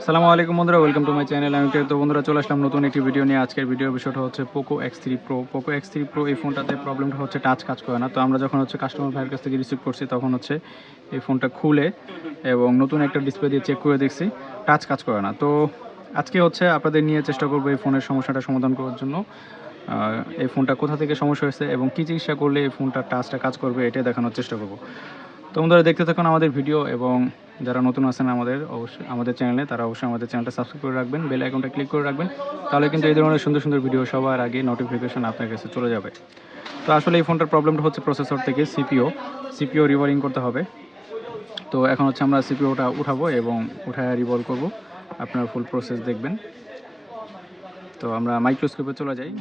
আসসালামু আলাইকুম বন্ধুরা, ওয়েলকাম টু মাই চ্যানেল। আমি তো বন্ধুরা চলে আসলাম নতুন একটি ভিডিও নিয়ে। আজকের ভিডিওর বিষয়টা হচ্ছে Poco X3 Pro। Poco X3 Pro এই ফোনটাতে প্রবলেমটা হচ্ছে টাচ কাজ করে না। তো আমরা যখন কাস্টমার ভাইয়ের কাছ থেকে রিসিভ করছি তখন এই ফোনটা খুলে এবং নতুন একটা ডিসপ্লে দিয়ে চেক করে দেখছি টাচ কাজ করে না। তো আজকে আপনাদের নিয়ে চেষ্টা করবো এই ফোনের সমস্যাটা সমাধান করার জন্য। এই ফোনটা কোথা থেকে সমস্যা হয়েছে এবং কী চিকিৎসা করলে এই ফোনটা টাচটা কাজ করবে এটাই দেখানোর চেষ্টা করব। তো বন্ধুরা দেখতে থাকুন আমাদের ভিডিও, এবং যারা নতুন আছেন আমাদের চ্যানেলে তারা অবশ্যই আমাদের চ্যানেলটা সাবস্ক্রাইব করে রাখবেন, বেল আইকনটা ক্লিক করে রাখবেন। তাহলে কিন্তু এই ধরনের সুন্দর সুন্দর ভিডিও সবার আগে নোটিফিকেশন আপনার কাছে চলে যাবে। তো আসলে এই ফোনটার প্রবলেমটা হচ্ছে প্রসেসর থেকে সিপিও রিওয়ারিং করতে হবে। তো এখন আমরা সিপিওটা উঠাবো এবং উঠায় রিভলভ করব। আপনার ফুল প্রসেস দেখবেন। তো আমরা মাইক্রোস্কোপে চলে যাই।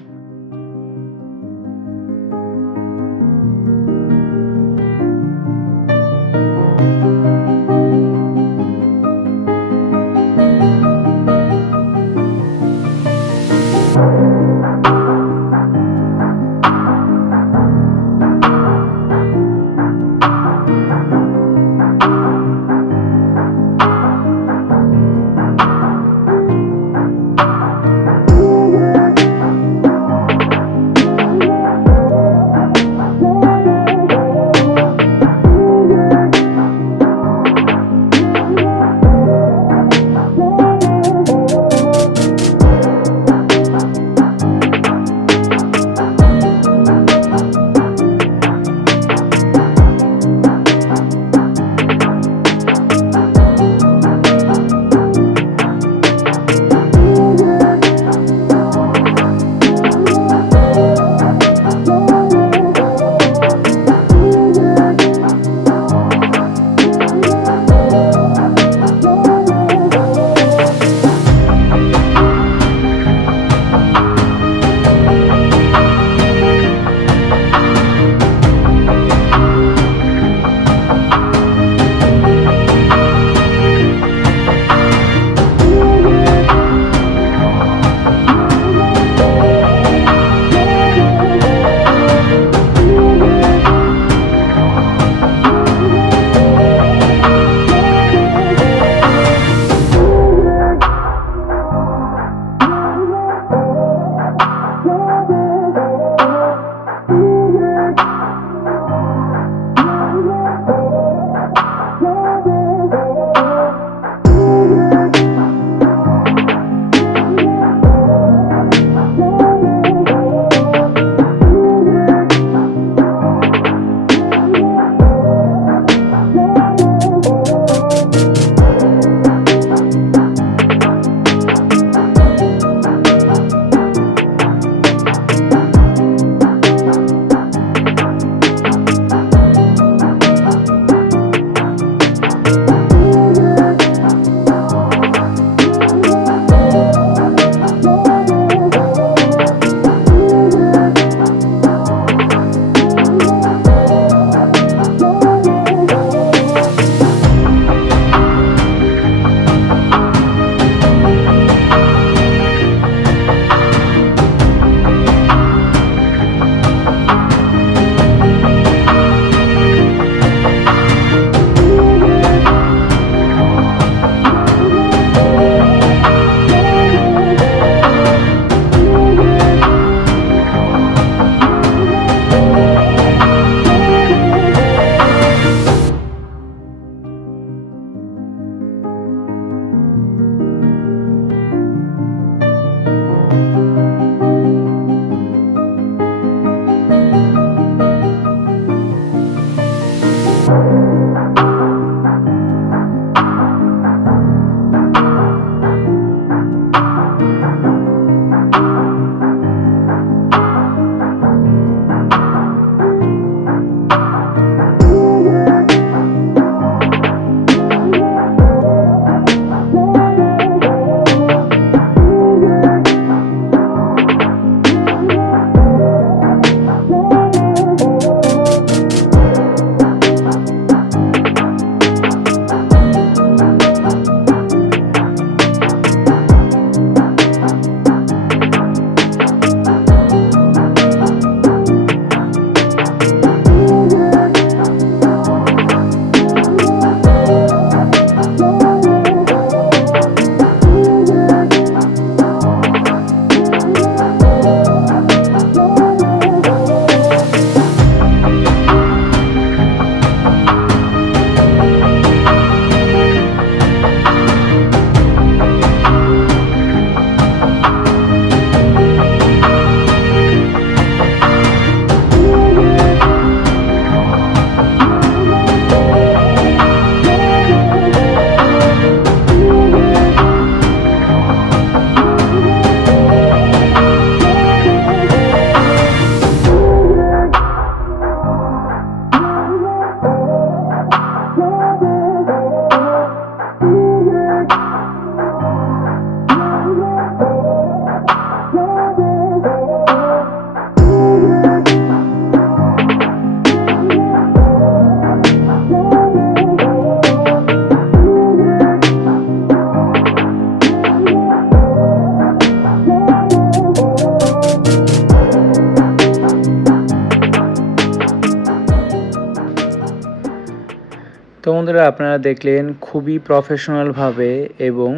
তো বন্ধুরা আপনারা দেখলেন খুবই প্রফেশনালভাবে এবং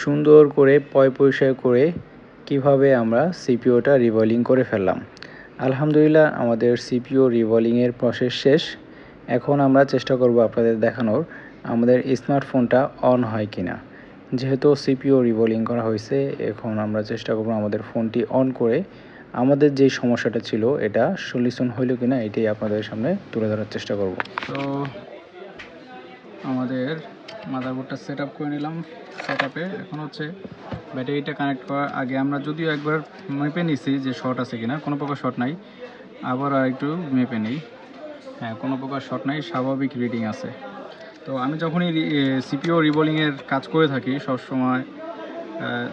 সুন্দর করে পরিষ্কার করে কিভাবে আমরা সিপিইউটা রিভলিং করে ফেললাম। আলহামদুলিল্লাহ আমাদের সিপিইউ রিভলিংয়ের প্রসেস শেষ। এখন আমরা চেষ্টা করব আপনাদের দেখানোর আমাদের স্মার্টফোনটা অন হয় কিনা। যেহেতু সিপিইউ রিভলিং করা হয়েছে, এখন আমরা চেষ্টা করব আমাদের ফোনটি অন করে আমাদের যে সমস্যাটা ছিল এটা সলিউশন হইল কিনা এটাই আপনাদের সামনে তুলে ধরার চেষ্টা করব। তো আমাদের মাদারবোর্ডটা সেট আপ করে নিলাম। সেট আপে এখন হচ্ছে ব্যাটারিটা কানেক্ট করার আগে আমরা যদিও একবার মেপে নিছি যে শর্ট আছে কিনা, কোনো প্রকার শর্ট নাই। আবার একটু মেপে নিই, হ্যাঁ কোনো প্রকার শর্ট নাই, স্বাভাবিক রিডিং আছে। তো আমি যখনই সিপিইউ রিভলিংয়ের কাজ করে থাকি সবসময়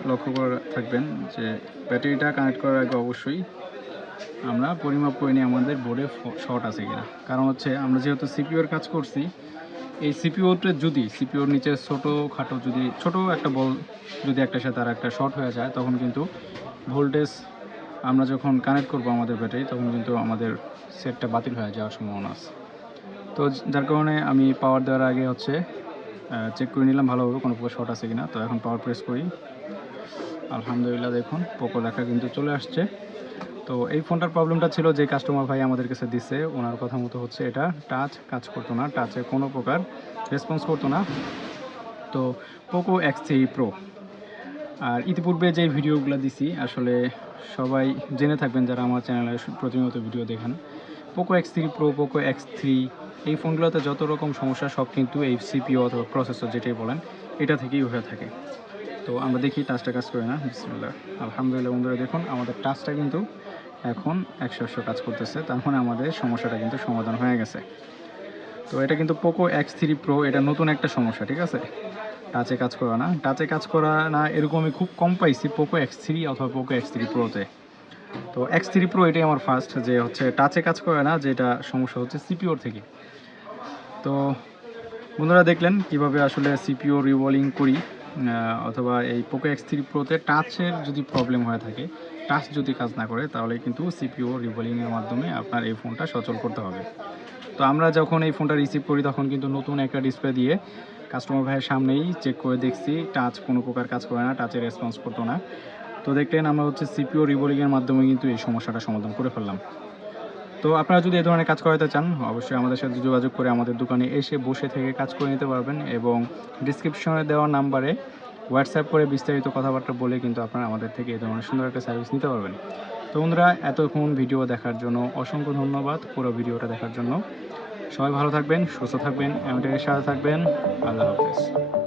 লক্ষ্য করে থাকবেন যে ব্যাটারিটা কানেক্ট করার আগে অবশ্যই আমরা পরিমাপ করে নিই আমাদের বোর্ডে শর্ট আছে কিনা। কারণ হচ্ছে আমরা যেহেতু সিপিইউর কাজ করছি, এই সিপিইউতে যদি সিপিইউর নিচে ছোটোখাটো যদি ছোটো একটা বল যদি একটার সাথে আর একটা শর্ট হয়ে যায়, তখন কিন্তু ভোল্টেজ আমরা যখন কানেক্ট করব আমাদের ব্যাটারি, তখন কিন্তু আমাদের সেটটা বাতিল হয়ে যাওয়ার সম্ভাবনা আছে। তো যার কারণে আমি পাওয়ার দেওয়ার আগে হচ্ছে চেক করে নিলাম ভালোভাবে কোনো প্রকার শর্ট আছে কিনা। তো এখন পাওয়ার প্রেস করি, আলহামদুলিল্লাহ দেখুন পোকো লেখা কিন্তু চলে আসছে। তো এই ফোনটার প্রবলেমটা ছিল যে কাস্টমার ভাই আমাদের কাছে দিচ্ছে, ওনার কথা মতো হচ্ছে এটা টাচ কাজ করতো না, টাচে কোনো প্রকার রেসপন্স করতো না। তো পোকো X3 Pro আর ইতিপূর্বে যে ভিডিওগুলো দিছি আসলে সবাই জেনে থাকবেন যারা আমার চ্যানেলে প্রতিনিয়ত ভিডিও দেখেন। Poco X3 Pro, Poco X3 এই ফোনগুলোতে যত রকম সমস্যা সব কিন্তু এই সিপিইউ অথবা প্রসেসর যেটাই বলেন এটা থেকেই হয়ে থাকে। তো আমরা দেখি টাচটা কাজ করে না। বিসমিল্লাহ, আলহামদুলিল্লাহ বন্ধুরা দেখুন আমাদের টাচটা কিন্তু এখন 100% কাজ করতেছে, তার মানে আমাদের সমস্যাটা কিন্তু সমাধান হয়ে গেছে। তো এটা কিন্তু পোকো X3 Pro, এটা নতুন একটা সমস্যা, ঠিক আছে। টাচে কাজ করা না, টাচে কাজ করা না এরকম আমি খুব কম পাইছি পোকো X3 অথবা পোকো X3 Proতে। তো X3 Pro এটাই আমার ফার্স্ট যে হচ্ছে টাচে কাজ করে না, যেটা সমস্যা হচ্ছে সিপিইউর থেকে। তো বন্ধুরা দেখলেন কিভাবে আসলে সিপিইউ রিভলিং করি, অথবা এই পোকো X3 Proতে টাচের যদি প্রবলেম হয়ে থাকে, টাচ যদি কাজ না করে, তাহলে কিন্তু সিপিইউ রিভলিংয়ের মাধ্যমে আপনার এই ফোনটা সচল করতে হবে। তো আমরা যখন এই ফোনটা রিসিভ করি তখন কিন্তু নতুন একটা ডিসপ্লে দিয়ে কাস্টমার ভাইয়ের সামনেই চেক করে দেখছি টাচ কোনো প্রকার কাজ করে না, টাচে রেসপন্স করতো না। তো দেখলেন আমরা হচ্ছে সিপিইউ রিভলিংয়ের মাধ্যমে কিন্তু এই সমস্যাটা সমাধান করে ফেললাম। তো আপনারা যদি এই ধরনের কাজ করাতে চান অবশ্যই আমাদের সাথে যোগাযোগ করে আমাদের দোকানে এসে বসে থেকে কাজ করে নিতে পারবেন, এবং ডিসক্রিপশনে দেওয়া নাম্বারে হোয়াটসঅ্যাপ করে বিস্তারিত কথাবার্তা বলে কিন্তু আপনারা আমাদের থেকে এই ধরনের সুন্দর একটা সার্ভিস নিতে পারবেন। তো বন্ধুরা এতক্ষণ ভিডিও দেখার জন্য অসংখ্য ধন্যবাদ, পুরো ভিডিওটা দেখার জন্য। সবাই ভালো থাকবেন, সুস্থ থাকবেন, এমনটাই সাথে থাকবেন। আল্লাহ হাফেজ।